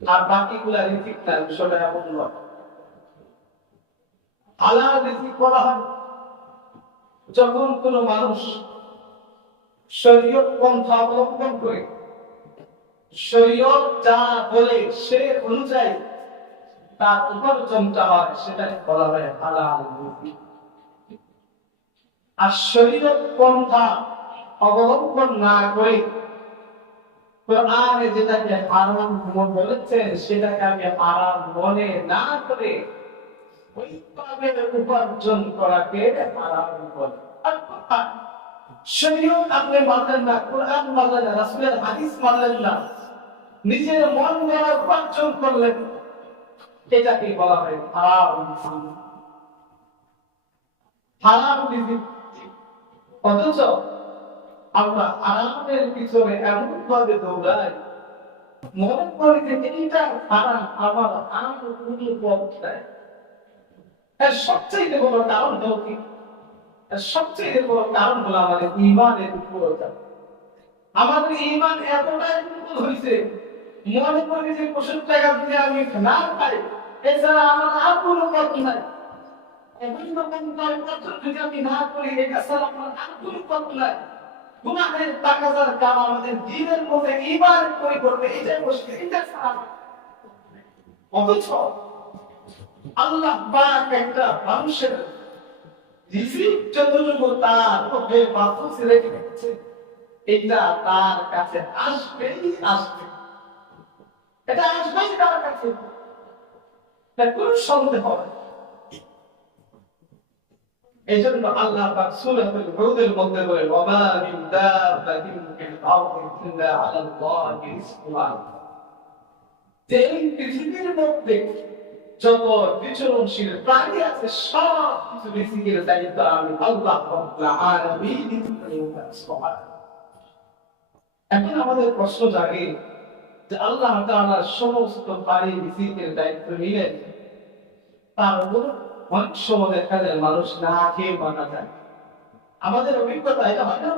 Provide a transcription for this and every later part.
আর বাকিগুলা রিজিক না, বিষয়টা এমন নয়। হালাল রিজিক করা হয় যখন কোন মানুষ শরীয়ত পন্থা অবলম্বন করে, শরীয়ত যা বলে সে অনুযায়ী তার উপার্জনটা হয়, সেটাকে বলা হয় হালাল রিজিক। আর শরীয়ত পন্থা অবলম্বন না করে কোরআনে যেটাকে হারাম বলেছে সেটাকে আমি হারাম মনে না করে ওইভাবে উপার্জন করাকে হারাম বলে। শরীয়ত আপনি মানলেন না, কোরআন মানলেন না, রাসূলের হাদিস মানলেন না, নিজের মন গড়া উপার্জন করলেন, এটাকে বলা হয় হারাম হারাম রিজিক। অথচ আমরা হারামের পিছনে এমন ভাবে দৌড়াই, মনে করি যে এইটা হারাম, আমার আর কোনো পথ নাই। এর সবচেয়ে বড় কারণ হলো কি? এর সবচেয়ে বড় কারণ হলো আমাদের ঈমানের দুর্বলতা। আমাদের ঈমান এতটাই দুর্বল হয়েছে, মনে করি যে 65 টাকা দিয়ে আমি না পাই, এছাড়া আমার আর কোনো পথ নাই। এমন রকম পথ যদি আমি না করি, এটা ছাড়া আমার আর কোনো পথ নাই। গুনাহের তাকাজার কাম আমাদের দ্বীনের মধ্যে ঈমানের পরিবর্তে এটাই বসে, এটা ছাড়া। অথচ আল্লাহ পাক একটা মানুষের রিজিক যতটুকু তার মধ্যে মাহফুজ রেখে রেখেছে, এটা তার কাছে আসবেই আসবে, এটা আসবেই তার কাছে, তার কোনো সন্দেহ নেই। এই জন্য আল্লাহ পাক সূরাতুল হুদের মধ্যে বলেন, ওয়া মা মিন দাব্বাতিন ফিল আরদি ইল্লা আলাল্লাহি রিজকুহা। যে এই পৃথিবীর মধ্যে যত বিচরণশীল প্রাণী আছে, সব কিছু রিজিকের দায়িত্ব আমি আল্লাহ রাব্বুল আলামিন সুবহানাহু। এখন আমাদের প্রশ্ন জাগে যে আল্লাহ তাআলা সমস্ত প্রাণী রিজিকের দায়িত্ব নিলেন, তারপর অনেক সময় দেখা যায় মানুষ না খেয়ে মারা যায়। আমাদের অভিজ্ঞতা এটা হয় না,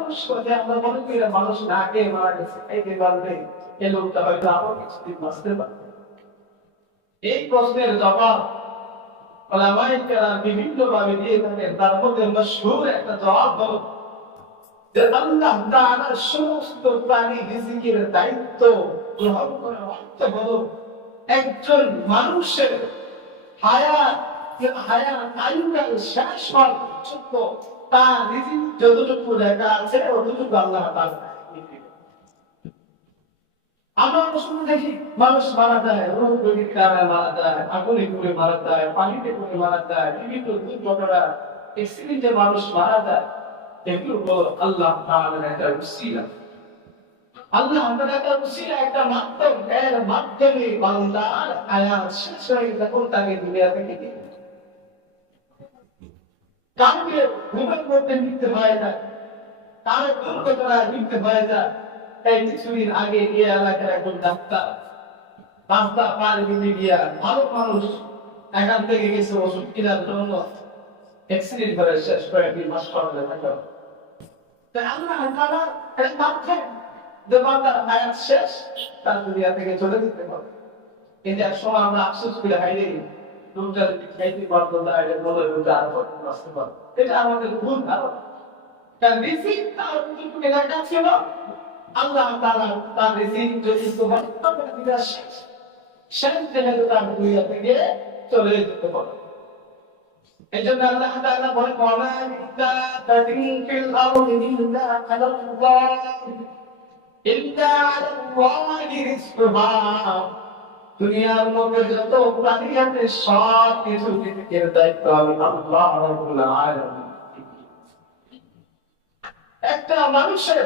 আমরা মনে করি মানুষ না খেয়ে মারা গেছে, খাইতে পারবে, এই লোকটা হয়তো আরো কিছুদিন বাঁচতে পারবে। এই প্রশ্নের জবাব উলামায়ে কেরাম বিভিন্ন ভাবে দিয়ে থাকেন। তার মধ্যে মাশহুর একটা জবাব হলো যে আল্লাহ তাআলা সমস্ত প্রাণী রিজিকের দায়িত্ব গ্রহণ করার অর্থ হলো একজন মানুষের আয়ুকাল শেষ হওয়ার পর্যন্ত তার রিজিক যতটুকু লেখা আছে ততটুকু আল্লাহ তাআলা দিবেন। আমরা শুনে দেখি মানুষ মারা যায়, রোগের কারণে মারা যায়, আগুনে পুড়ে মারা যায়, পানিতে পুড়ে মারা যায়, বিভিন্ন দুর্ঘটনা অ্যাক্সিডেন্টে মানুষ মারা যায়। এগুলো হলো আল্লাহ তাআলার একটা উসিলা। আল্লাহ তাআলা একটা উসিলা, একটা মাধ্যম, এর মাধ্যমে বান্দার হায়াত শেষ হয়ে যখন তাকে দুনিয়া থেকে দিবে। কাউকে ঘুমের মধ্যে মৃত্যু হয়ে যায়, কারো দুর্ঘটনায় মৃত্যু হয়ে যায়। এই কিছুদিন আগে এই এলাকার একজন ডাক্তার রাস্তা পার দিতে গিয়া ভালো মানুষ এখান থেকে গেছে ওষুধ কেনার জন্য, অ্যাক্সিডেন্ট করে শেষ করে 2 মাস পরে থাকলো। তাই আল্লাহ তাআলা এর মাধ্যমে যে বান্দার হায়াত শেষ, তার দুনিয়া থেকে চলে যেতে হবে। এটা সময় আমরা আফসোস করে হাইরে দুটা খাইতে পারবো না, এটা বলে দুটা আর বাঁচতে পারবো, এটা আমাদের ভুল ধারণা। কারণ রিজিক তার যতটুকু লেখা ছিল, আল্লাহ তাআলা তার রিজিক যদি তোমার দিকে শেষ যেহেতু তার দুনিয়া থেকে চলে যেতে পারে। এই জন্য আল্লাহ তাআলা বলেন, ওয়া মা মিন দাব্বাতিন ফিল আরদি ইল্লা আলাল্লাহি রিজকুহা। দুনিয়ার মধ্যে যত প্রাণী আছে সব কিছু রিজিকের দায়িত্ব আমি আল্লাহ রাব্বুল আলামিন। একটা মানুষের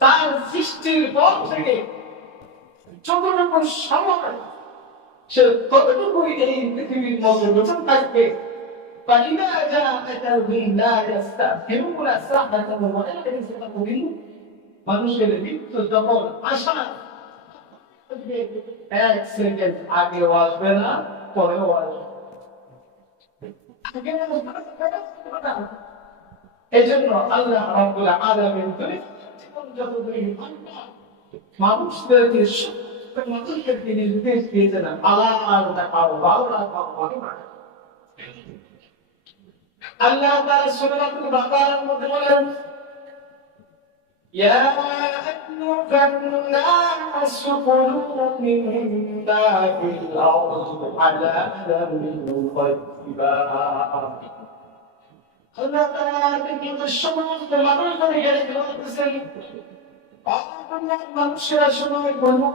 তার সৃষ্টির পর থেকে যতটুকু সময় সে ততটুকুই এই পৃথিবীর মধ্যে বেঁচে থাকবে। মানুষের মৃত্যু যখন আসা, 1 সেকেন্ড আগেও আসবে না, পরেও আসবে। এই জন্য আল্লাহ রাব্বুল আলামিন জীবন যতদিন মানুষদেরকে মানুষদেরকে নির্দেশ দিয়েছিলেন আলাদা খাও ভালো খাও আল্লাহ তাআলা সূরাতুল বাকারার মধ্যে বলেন يا أيها الناس كلوا مما في الأرض حلالا طيبا আল্লাহ তাআলা কিন্তু সমস্ত মানুষদের গেলে বলতেছেন আপনার মানুষেরা সময় বলো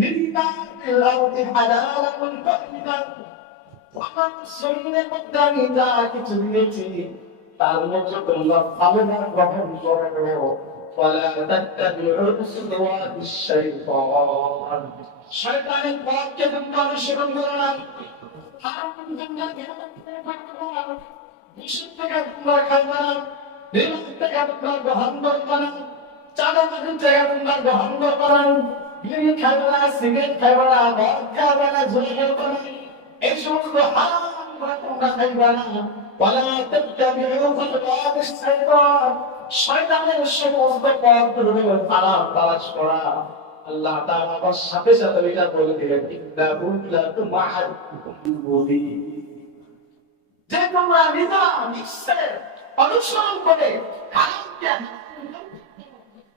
মিম্মা ফিল আরদি হালালান তাইয়িবা আমার শরীরের মধ্যে আমি যা কিছু দিয়েছি তার মধ্যে তোমরা ভালোটা গ্রহণ করো ওয়ালা তাত্তাবিউ খুতুওয়াতিশ শাইতান শয়তানের পথকে তোমরা অনুসরণ করো না হারাম তোমরা গ্রহণ নিষিদ্ধ থেকে তোমরা খাবে না নির্লজ্জ থেকে তোমরা গ্রহণ করবে না চাঁদাবাজির থেকে তোমরা গ্রহণ করবে না বিড়ি খাবে না সিগারেট খাবে না মদ খাবে না জুয়া খেলবে না এই সমস্ত হারাম করে তোমরা খাইবে না ওয়ালা তাত্তাবিউ খুতুওয়াতিশ শাইতান শয়তানের সমস্ত পথগুলো তালাশ করা আল্লাহ তাআলা আবার সাথে সাথে এটা বলে দিলেন ইন্নাহু লাতুমাহাদুকুম মুবিন যে তোমরা নিশ্চয় অনুসরণ করে হারামকে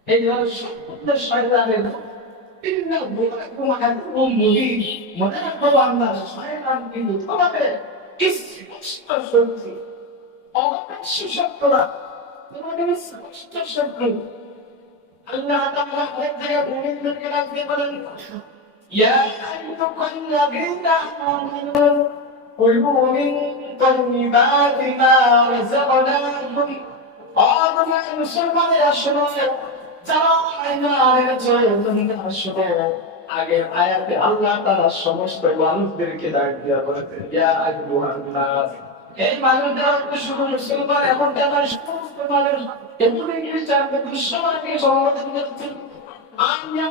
এই সম্পূর্ণ শয়তানের ইন্নাহু লাতুমাহাদুকুম মুবিন মনে রাখো বান্দা শয়তান কিন্তু তোমাদের স্পষ্ট শক্তি অবশ্য শত্রুরা তোমাদের স্পষ্ট শত্রু আল্লাহ তাআলা এক জায়গায় মুমিনদেরকে ডাকতে বলেন ইয়া আইয়ুহাল্লাযীনা আমানু কুলু মিন তাইয়্যিবাতি মা রাযাকনাকুম তোমরা মুসলমানেরা শোনো যারা ঈমান এনেছো তোমরা শোনো আগের আয়াতে আল্লাহ তাআলা সমস্ত মানুষদেরকে ডাক দিয়া বলেছেন ইয়া আইয়ুহান নাস এই মানুষরা শুধু মুসলমান এমন কেন সমস্ত মানুষ এগুলো খ্রিস্টান সবাইকে সম্বোধন করছেন আল্লাহ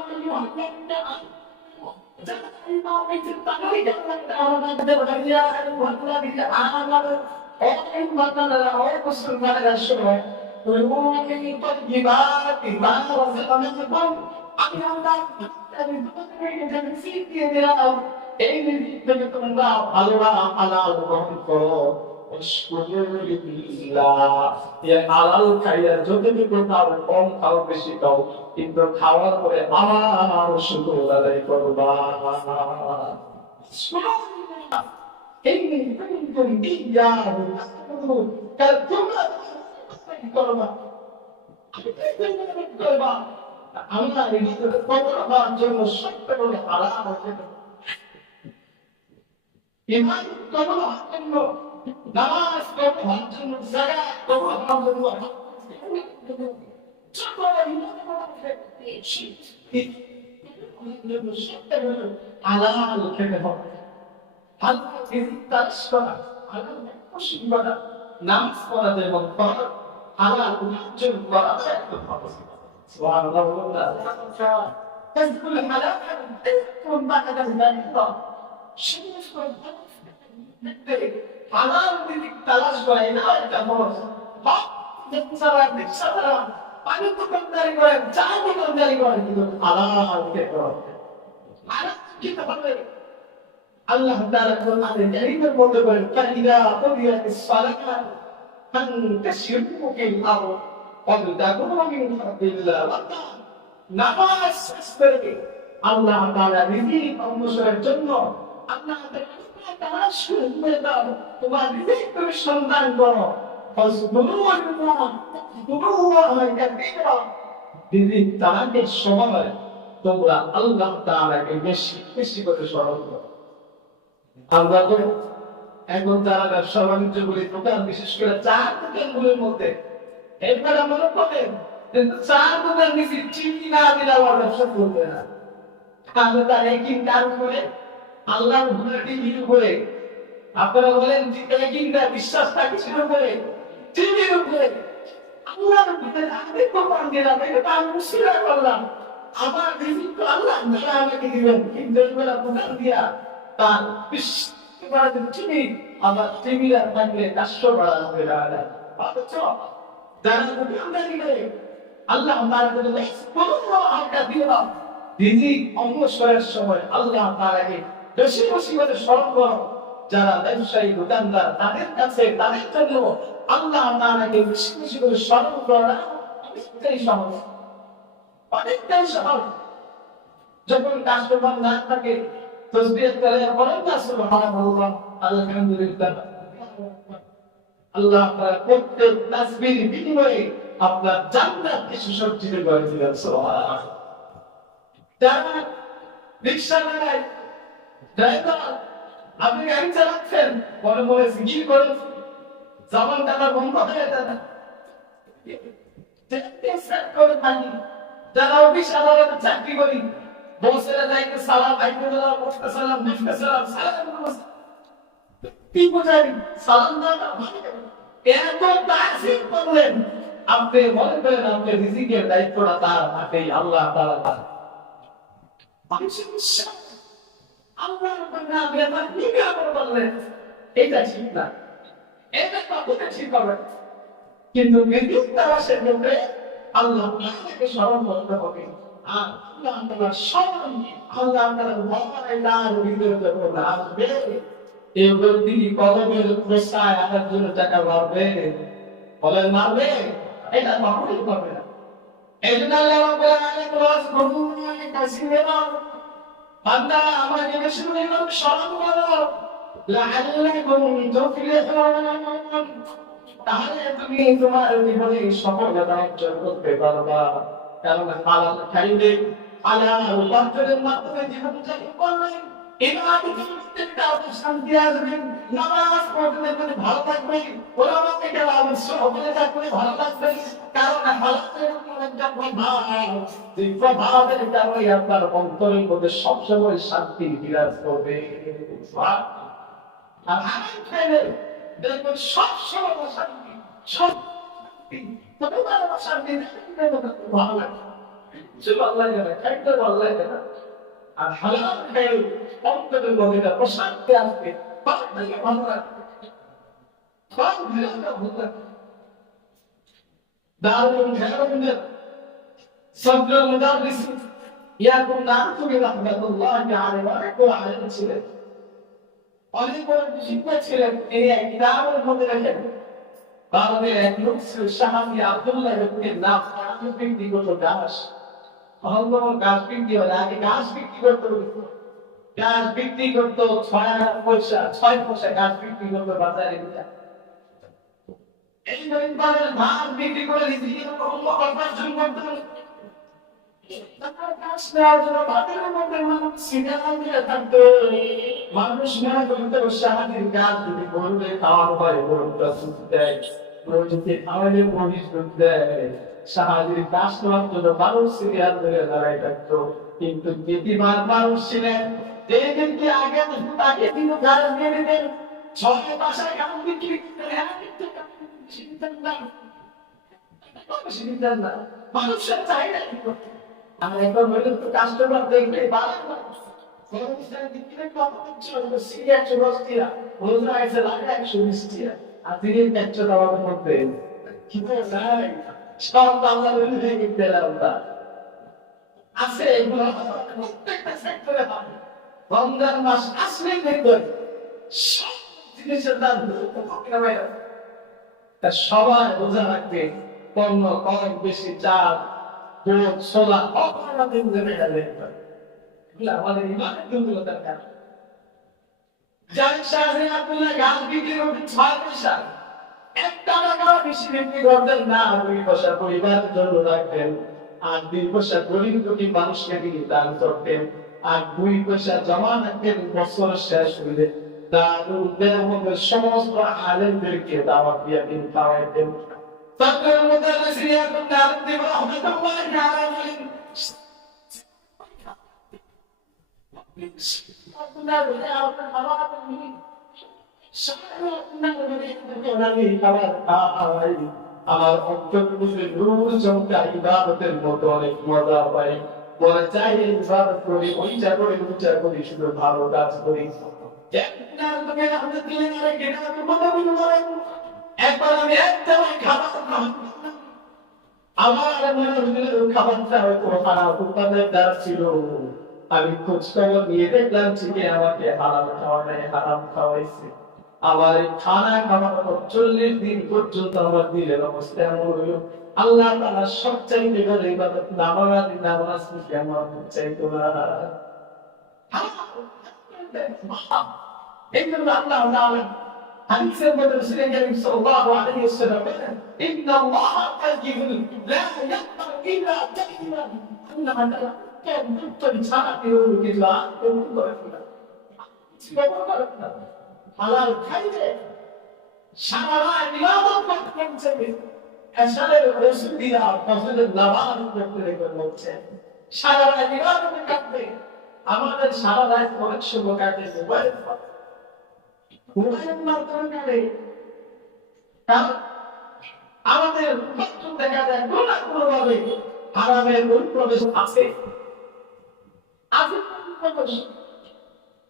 এই থেকে তোমরা ভালোরা হালাল গ্রহণ করো হালাল খাইয়া যতটুকু খাও কম খাও বেশি খাও কিন্তু খাওয়ার পরে আমার শুকর আদায় করবা আমরা জন্য সত্য করে হালাল ইমান করার জন্য নামাজ পড়ার জন্য যাকাত দেওয়ার জন্য হালাল খেতে হবে হালাল ইফতার করা হালাল খুশি করা নামাজ পড়া যেমন ফরজ হালাল উপার্জন করা সুবহানাল্লাহ তাজকুল হালাল কোন বাটা জানেন সমস্ত হালাল দিক তালাশ করে না এটা ফরজ হক সারা দিক সারা পানি দোকানদারি করে চা দোকানদারি করে কিন্তু হালাল খেতে হবে হালাল খেতে হবে আল্লাহ তাআলা কোরআনে কারীমের মধ্যে বলেন কাইদা কুদিয়াতিস সালাত ফান্তাশিরু ফিল আরদ ওয়াবতাগু মিন ফাদলিল্লাহ নামাজ পড়ে আল্লাহ তাআলা রিজিক অনুসরণের জন্য আল্লাহ তাআলা শুরু করে দাও তোমার রিজিক তুমি সন্ধান করো রিজিক তালাকের সময় তোমরা আল্লাহ তাআলাকে বেশি বেশি করে স্মরণ করো আমরা তো এখন যারা ব্যবসা বাণিজ্য করি দোকান বিশেষ করে চার দোকানগুলোর মধ্যে এবার মনে করেন কিন্তু চার দোকান নিচে চিনি না দিলে আমার ব্যবসা করবে না তাহলে তার একই কাজ করে আল্লাহর উপরে টিভির উপরে আপনারা বলেন একইটা বিশ্বাসটা কিসের উপরে টিভির উপরে আল্লাহর উপরে আমি প্রমাণ দিলাম এটা আমি মুসিরা করলাম আমার রিজিক তো আল্লাহ যারা আমাকে দিবেন কিন্তু এগুলা দোকান দিয়া তার চিনি আমার টিভির থাকলে 400 বাড়া হয়ে যাবে অথচ যারা দোকানদারি করে আল্লাহ আমার জন্য পুরো আলটা দিলাম রিজিক অন্বেষণের সময় আল্লাহ তাআলাকে বেশি বেশি করে স্মরণ করো। যারা ব্যবসায়ী দোকানদার তাদের কাছে তাদের জন্য আল্লাহ তাআলাকে বেশি বেশি করে স্মরণ করা অনেকটাই সহজ, অনেকটাই সহজ। যখন কাস্টমার না থাকে তাসবিহ করে বলেন না সুবহানাল্লাহ আলহামদুলিল্লাহ। আল্লাহ তাআলা প্রত্যেক তাসবিহের বিনিময়ে আপনার জান্নাতকে সুসজ্জিত করে দিবেন সুবহানাল্লাহ। যারা রিকশা চালায়, ড্রাইভার, আপনি গাড়ি চালাচ্ছেন, মনে মনে জিকির করেন, জবান টানা বন্ধ হয়ে যাবে, যারা অফিস আদালতে চাকরি করি, বসেরা যাইতে সালাম, আইতে সালাম, বসতে সালাম, বসতে সালাম, সালাম কি বোঝাই সালাম দাও। এত তাসির করলেন, আপনি মনে করেন আপনি রিজিকের দায়িত্বটা তার হাতেই, আল্লাহ তাআলা তার মানুষের বিশ্বাস আল্লাহর উপর না দিয়ে তার নিগা করে বললেন এটা ঠিক না, এটা কতটা ঠিক হবে। কিন্তু বিদ্যুৎ তারাশের মধ্যে আল্লাহ তাআলাকে স্মরণ করতে হবে। আর আল্লাহ তাআলা স্মরণ, আল্লাহ তাআলা ভয় তার ভিতরে যখন আসবে, এই ব্যক্তি কলমের প্রসায় আনার জন্য টাকা মারবে, বলেন মারবে, এটা কখনোই করবে না। এই জন্য আল্লাহ রাব্বুল আলামিন ক্লাস করুন কাসিরা বান্দা আমাকে বেশি করে স্মরণ করো লাআল্লাকুম তুফলিহুন, তাহলে তুমি তোমার জীবনে সফলতা অর্জন করতে পারবা। কারণ হালাল খাইলে হালাল উপার্জনের মাধ্যমে জীবন যাপন করলে ইবাদত করতে কাউকে শান্তি আসবে, নামাজ পড়তে পড়তে ভালো থাকবে, ওলামা থেকে সহজে থাকলে ভালো থাকবে। কারণ হালালের উপর একটা প্রভাব, যে প্রভাবের কারণে আপনার অন্তরের মধ্যে সবসময় শান্তি বিরাজ করবে। আর হারাম খাইলে দেখবেন সবসময় অশান্তি, সব তোমার অশান্তি ভালো লাগে, কিছু ভালো লাগে না, খাইতে ভালো লাগে না। আর হালাল খাইলে অন্তরের মধ্যে প্রশান্তি আসবে, ভালো লাগবে, ভালো লাগবে। দারুল খেলাধুলার সদর মুদাররিস ইয়াকুম নাতুবি রাহমাতুল্লাহি আলাইহি ওয়া আলাইহি ছিলেন, অনেক বড় শিক্ষক ছিলেন। তিনি এক কিতাবের মধ্যে লেখেন, ভারতের এক লোক ছিল সাহাবী আব্দুল্লাহ ইবনে নাফ, ব্যক্তিগত গাছ, অহংকার গাছ বিক্রি হয়, আগে গাছ বিক্রি করতে হতো, গাছ বিক্রি করতো 6 পয়সা গাছ বিক্রি করতো বাজারে। এই পরিবারের ধান বিক্রি করে রিজিকের উপার্জন করতেন। তার কাজ নেওয়ার জন্য বাজারের মধ্যে মানুষ সিনেমা দিয়ে থাকতো, মানুষ মনে করতো সাহায্যের কাজ যদি করলে খাওয়ার হয়, গরুটা সুখ দেয়, গরুকে খাওয়ালে মহিষ দুধ দেয়। সাহায্যের কাজ নেওয়ার জন্য মানুষ সিরিয়াল ধরে দাঁড়ায় থাকতো। কিন্তু নীতিমান মানুষ ছিলেন, যে ব্যক্তি আগে তাকে কিন্তু গাছ দিয়ে দিতেন, 6 বাসায় গাছ বিক্রি করে মানুষের চাহিদা কি করতে। আর একবার হইলে তো কাস্টমার দেখলে আর তিনি একটা দাবার মধ্যে সব বাংলা আছে, এগুলো প্রত্যেকটা সেক্টরে পাবে। রমজান মাস আসলেই দেখবেন সব জিনিসের দাম সবাই বোঝা রাখবে, পণ্য কম বেশি, চাল দুধ সোলা আমাদের ইমানের দুর্বলতার কারণ। যার সাথে আব্দুল্লাহ গাছ বিক্রি করতেন 6 পয়সা, 1 টাকা বেশি বিক্রি করতেন না, 2 পয়সা পরিবারের জন্য রাখতেন, আর 2 পয়সা গরিব দুঃখী মানুষকে দিয়ে দান করতেন, আর 2 পয়সা জমা রাখতেন। বছর শেষ হইলে দারুল দেওবন্দের সমস্ত আলেমদেরকে দাওয়াত দিয়ে তিনি খাওয়াইতেন। তাকবীর মুদাররিস ইয়াকুম নাতুবি রাহমাতুল্লাহি আলাইহি আমার অন্তর বুঝে নূর চমকায়, ইবাদতের মতো অনেক মজা পাই। বলে চাই ইবাদত করি, ওইটা করি, ওইটা করি, শুধু ভালো কাজ করি। একবার আমি একটা খাবার আমার খাবারটা হয়তো হারাম উপাদানের দ্বারা ছিল। আমি খোঁজ খবর নিয়ে দেখলাম ঠিকই আমাকে হারাম খাওয়ায় হারাম খাওয়াইছে। আমার এই খানা খাওয়ার 40 দিন পর্যন্ত আমার দিলের অবস্থা এমন হইল, আল্লাহ তাআলা সব চাইতে বলে ইবাদত নামাজ কি আমার চাইতো না। এই জন্য আল্লাহ তাআলা হাদিসের মধ্যে রাসূল কারীম সাল্লাল্লাহু আলাইহি ওয়াসাল্লাম বলেন, ইন্নাল্লাহ তাইয়িবুন লা ইয়াকবালু ইল্লা তাইয়িবান। আল্লাহ তাআলা কেন দুটো ছাড়া কেউ কিছু কবুল করে না, হালাল খাইতে সারা রাত ইবাদত করতে হবে। এশারের রাসূল দিয়া ফজরের নামাজ পড়তে বলছে, সারা রাত ইবাদত করতে। আমাদের সারা রাত অনেক সময় কাটে মোবাইল মাধ্যমে। আমাদের দেখা যায় কোন না কোন ভাবে হারামের প্রবেশ আছে।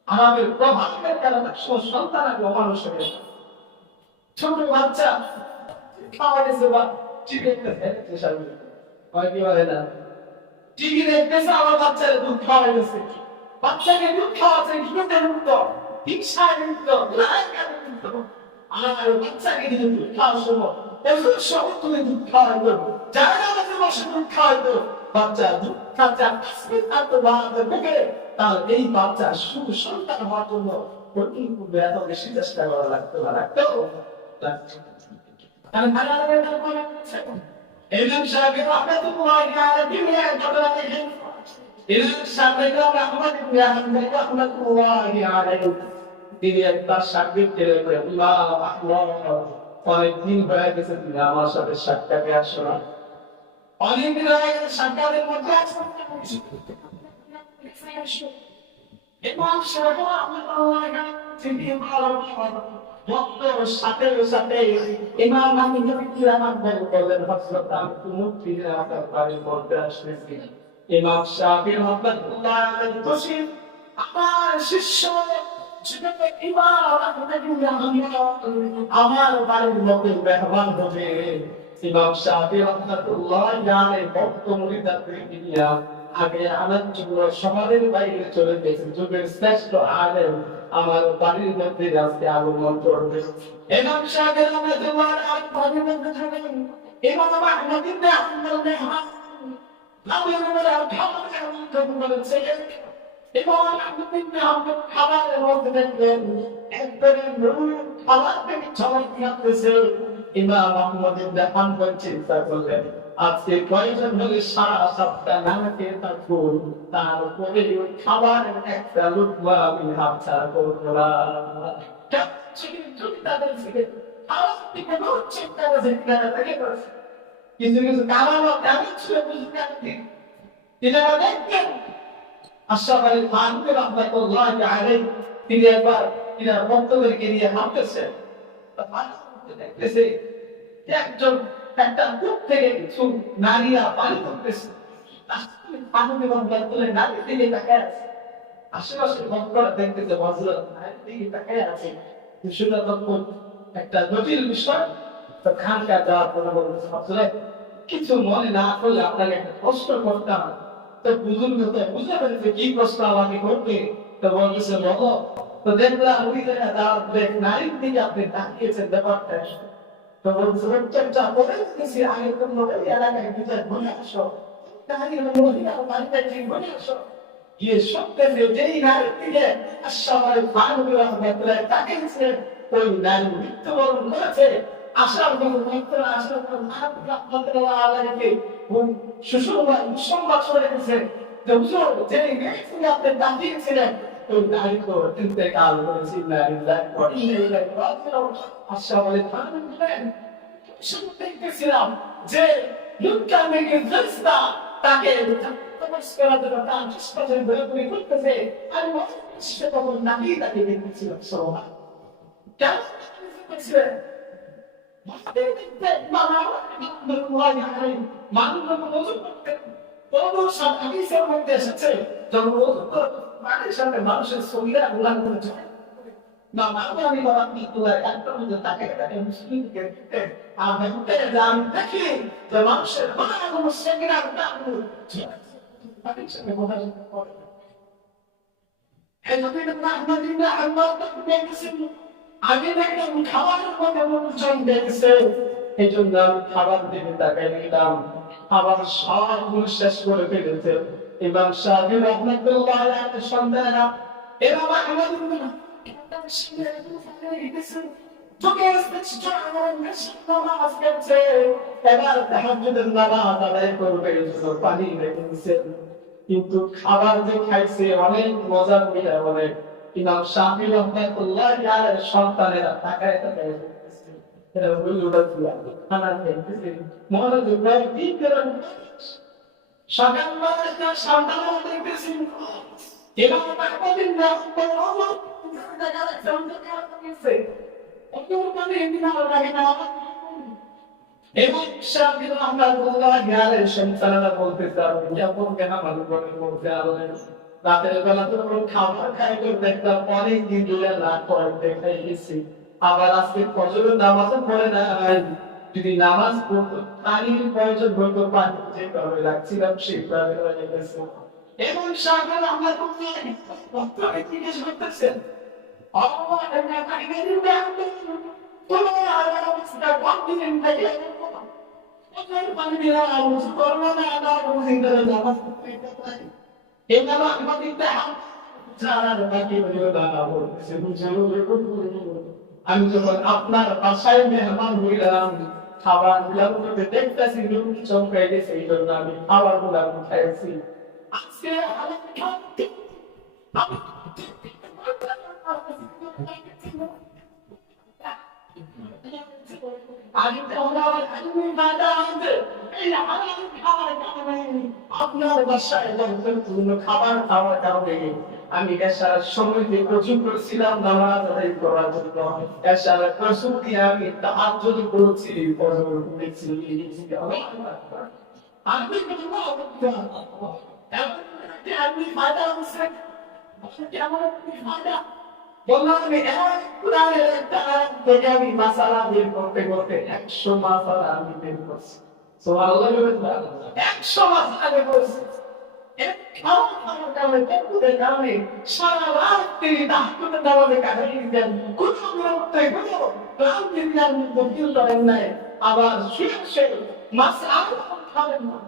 হারামের প্রভাবের কারণে সন্তান মানুষ হয়ে যায়। ছোট বাচ্চা খাওয়া গেছে বা টিভি দেখতেছে, কি বলে না টিভি দেখতেছে, আমার বাচ্চার দুধ খাওয়া গেছে। বাচ্চাকে দুধ খাওয়াচ্ছে ঘিতে মুক্ত, হিংসায় মুক্ত, আর বাচ্চাকে যদি দুধ খাওয়ার সময় এগুলো সব তুমি দুধ খাওয়াই দেবো, যারা আমাদের বসে দুধ খাওয়াই দেবো, বাচ্চা দুধ খাচ্ছে আর তো বাচ্চা বুকে, তাহলে এই বাচ্চা সুসন্তান হওয়ার জন্য প্রতিকূলে এত বেশি চেষ্টা করা লাগতো না, লাগতো ইমাম শাফি রাহমাতুল্লাহি আলাইহি ঘটনা দেখেন। ইমাম শাফি রাহমাতুল্লাহি আলাইহি তিনি একবার সাক্ষাৎ করে আল্লাহ আকবার, অনেকদিন হয়ে গেছে তুমি আমার সাথে সাক্ষাৎে আসো না, অনেকদিন হয়ে গেছে সাক্ষাতের মধ্যে আসো। ইমাম শাফি রাহমাতুল্লাহি আলাইহি তিনি সাথে সাথে ইমাম বললেন হযরত আমি মুক্তি আপনার বাড়ি বলতে আসছি। ইমাম শাফি রাহমাতুল্লাহি আলাইহি বলেন, আমার শিষ্য আমার বাড়ির মধ্যে মেহমান হবে। ইমাম শাফি রাহমাতুল্লাহি আলাইহি ভক্ত মুরিদদেরকে নিয়ে আগে আনার জন্য শহরের বাইরে চলে গেছেন। যুগের শ্রেষ্ঠ আলেম আমার বাড়ির মধ্যে আজকে আগমন করবে। ইমাম শাফি রাহমাতুল্লাহি আলাইহি বাড়ির মধ্যে যাবেন। ইমাম আহমদ ইবনে হাম্বল মেহমান খাবারের মধ্যে দেখবেন একবারে খাবার থেকে ছড়াই খাচ্ছে। ইমাম আহমদ ইবনে হাম্বল চিন্তা করলেন, আজকে কয়জন হলে সারা সপ্তাহ না খেয়ে থাকবো, তারপরে ওই খাবারের একটা লুকমা আমি হাতছাড়া করবো না। কিছু কিছু কারণ এমন ছিল দেখতেন। আশরাফ আলী থানভী রাহমাতুল্লাহি আলাইহি তিনি একবার তিনার ভক্তদেরকে নিয়ে হাঁটতেছেন, দেখতেছে একজন একটা কূপ থেকে কিছু নারীরা পানি করতেছে। নারীর দিকে তাকায় আছে, আশেপাশে ভক্তরা দেখতেছে হযরত নারীর দিকে তাকায় আছে। শুনে তখন একটা জটিল বিষয়, তো খানকা যাওয়ার পর বলতেছে, হযরত কিছু মনে না করলে আপনাকে একটা প্রশ্ন করতাম। তো বুজুর্গ তো বুঝে ফেলেছে কি প্রশ্ন আমাকে করবে। তো বলতেছে বলো। তো দেখলাম ওই জায়গায় নারীর দিকে আপনি তাকিয়েছেন, ব্যাপারটা তো বলছে উত্তরটা বলে দিয়েছি আগে তোমরা ওই এলাকায় ভিতরে ঘুরে আসো, নারীর মহিলা বাড়িতে ঘুরে আসো, গিয়ে সত্যি যেই নারীর দিকে আশরাফ থানভী রাহমাতুল্লাহি তাকিয়েছে ওই নারী মৃত্যুবরণ করেছে। আশরাফ থানভী রাহমাতুল্লাহি আলাইহি সুসংবাদ ছড়িয়ে দিয়েছে যে হুজুর যেই নারী আপনি তাকিয়েছিলেন ওই নারী তো ইন্তেকাল করেছে। আশরাফ থানভী বলেন, দেখতেছিলাম যে লুৎকামের ফেরেশতা তাকে নমস্কার করে তার হাসপাতালে বেরোতে করতেছে। আমি সে তখন নাকি তাকে দেখতেছিলাম। সুবহান কেন দেখতেছিলেন? মানুষের শরীরে না আমি বাবা কি তোলা একটা মধ্যে তাকে মুসলিমকে আমি জান দেখি যে মানুষের কোনো সেকেন্ড দাম আমি সঙ্গে কথা বলে আমি দেখলাম খাবারের মধ্যে মনোযোগ দেখছে এই জন্য আমি খাবার দিকে তাকাই নিলাম খাবার সবগুলো শেষ করে ফেলেছে এবং শাহি রহমতুল্লাহ আলাইহির সন্তানেরা এরা আমাদের কিন্তু খাবার যে খাইছে অনেক মজা মিলে অনেক ইমাম শাফি রহমাতুল্লাহ আলাইহির সন্তানেরা তাকায় তাকায় এরা বলুটা দিয়া খানা খাইতেছে মনোযোগ নাই কি করেন সকালবেলা একটা সন্তান দেখতেছি ইমাম আহমদিন রাহমাতুল্লাহ এবং শাফি রহমাতুল্লাহ আলাইহির সন্তানেরা বলতেছে আপনি কেন ভালো করে বলতে আলেন রাতের বেলা তো খাবার খাই তো দেখলাম অনেক দিন ধরে না করে দেখাই গেছি আবার আজকে ফজরের নামাজও পড়ে না যদি নামাজ পড়তো পানির প্রয়োজন হতো পানি যেভাবে রাখছিলাম সেভাবে হয়ে গেছে এবং সাগর আমার ডক্টরে জিজ্ঞেস করতেছেন আল্লাহ এমনি কারিগরি ব্যায়াম তোমার আল্লাহ অবস্থা কন্টিনিউ থাকে ওই পানি দিয়া আউজ করলো না না বুঝি করে নামাজ পড়তে পারি এনারা আমাদের দেখান যারা বাকি হলো না বলতেছে আমি যখন আপনার বাসায় মেহমান হইলাম খাবার গুলো দেখতেছি লোক চমকাই দিয়েছে এই জন্য আমি খাবার গুলো খাইছি আজকে আপনার বাসায় খাবার খাওয়ার কারণে আমি এসার সময় দিয়ে প্রচুর করেছিলাম নামাজ আদায় করার জন্য এসার প্রচুর দিয়ে আমি তাহাজ্জুদ করেছি ফজর পড়েছি আমি আমি ফায়দা হচ্ছে কেমন ফায়দা বললাম আমি কোরআনের থেকে আমি মাসালা বের করতে করতে 100 মাসালা আমি বের করছি সুবহানাল্লাহ 100 মাসালা বের করছি সারা রাত তিনি তাহাজ্জুদের নামাজে কাটাই দিতেন কোনো বিরক্ত কোনো ক্লান্ত দিনের মধ্যে করেন নাই আবার শুয়ে মাসালা খাবেন না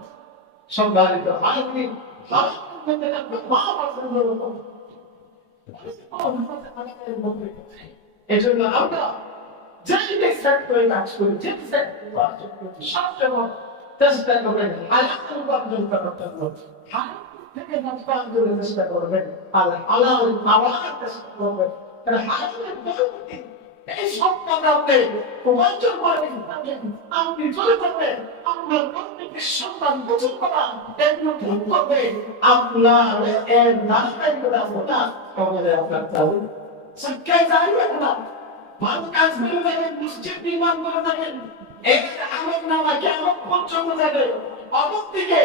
সম্মানিত আপনি এজন্য আমরা যেটা সেট করে কাজ করি যেটা সেট সবসময় চেষ্টা করবেন আল্লাহ উপার্জন করতে হবে হারাম থেকে উপার্জন চেষ্টা করবেন আল্লাহ আওয়াজ চেষ্টা করবেন কারণ হারামের পরবর্তী এই সবটা আপনি উপার্জন করবেন আপনি চলে যাবেন আপনার প্রত্যেকটি সন্তান বুঝুন করা এগুলো ভুল করবে আপনার এর নাশকারী করে আপনার কবরে আপনার যাবে সবটাই জানবেন না ভালো কাজ করে যাবেন নিশ্চিত নির্মাণ করে যাবেন এই আমার নামা কেমন পর্যন্ত যাবে অপরদিকে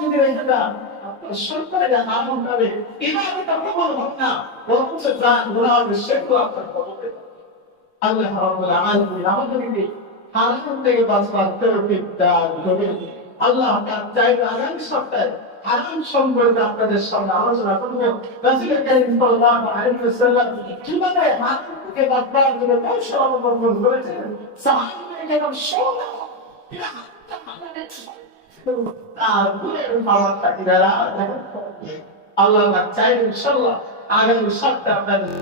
যদি রেখে দেন আপনার সরকারের আমল করে এভাবে তো কবল হবে না বরঞ্চ প্রাণ গুণা হবে সেগুলো আপনার কবলে আল্লাহ রাব্বুল আলামিন আমাদেরকে হারাম থেকে বাঁচবার তৌফিক দান করুন আল্লাহ তাআলা চাইলে আগামী সপ্তাহে হারাম সম্পর্কে আপনাদের সামনে আলোচনা করব রাসূল কারীম সাল্লাল্লাহু আলাইহি ওয়াসাল্লাম কিভাবে হারাম থেকে বাঁচবার জন্য কৌশল অবলম্বন করেছেন সাহাবায়ে কেরাম সোনা আল্লাহ চাইলে ইনশাআল্লাহ আগামী সপ্তাহে আপনাদের